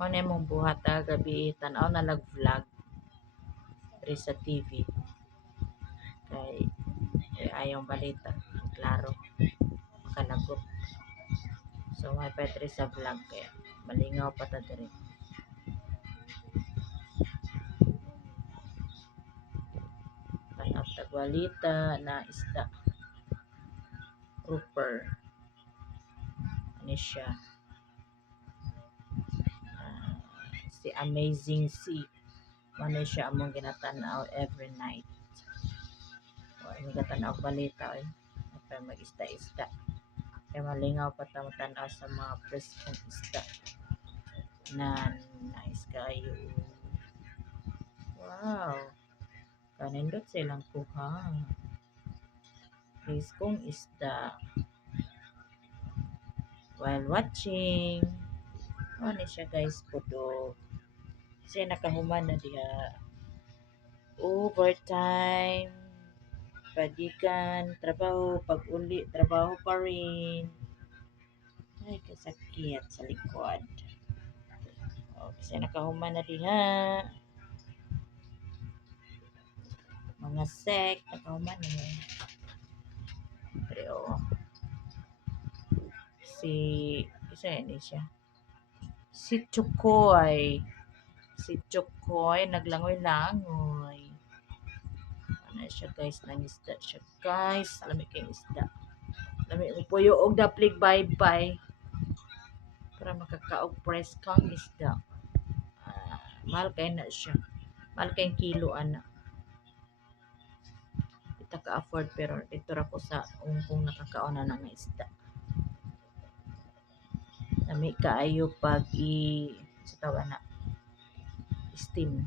Ano mong buhat gabi tanaw na nag-vlog diri sa TV kay ayong balita klaro makalagot. So may petri sa vlog kaya malingaw pa ta diri. Tanaw tagwalita na isda. Grouper. Ano siya? Si Amazing Sea. Ano siya among ginatanaw every night. O, ang ginatanaw balita oy. Para mag-isda-isda. Kaya malingaw pa tanaw sa mga preskong isda. Na nice kayo. Wow. Kanindot silang kuha. Preskong isda. While watching. Ano siya guys, puto. Kasi nakahuman na diha. Overtime. Padikan, trabaho, pag-uli, trabaho pa rin. Ay, kasakit sa likod. O, kasi nakahuman na diha. Mga sek, nakahuman na yun. Pero, isa yan siya. Si Chukoy. Si Chukoy, naglangoy-langoy. Ano siya guys, nangisda siya guys. Alam kayong isda. Alam mo po yung daplig bye-bye. Para makakaog press kang isda. Mahal kayo na siya. Mahal kayong kilo ana. Kita ka-afford pero ito ra ko sa kung nakakaon na ng isda. Nami kaayo pag sa tawa na steam.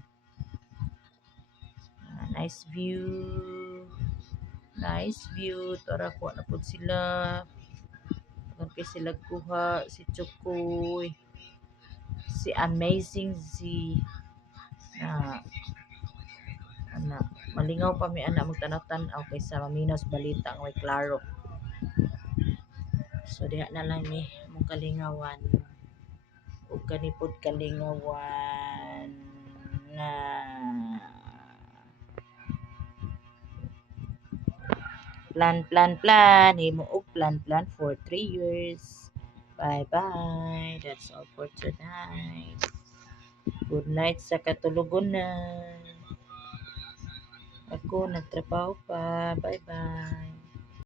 Nice view. Nice view. Tara ko na po sila. Kaya sila kuha. Si Chukoy. Si Amazing Z. Na malingaw pa mi ana mo tanaw-tanaw kaysa maminos balita ang way klaro. So diha na lang ni mong kalingawan. Ug kanipod kalingawan nga plan himo og plan for 3 years. Bye bye, that's all for tonight. Good night sa katulogon na. Ako nagtrabaho pa. Bye bye.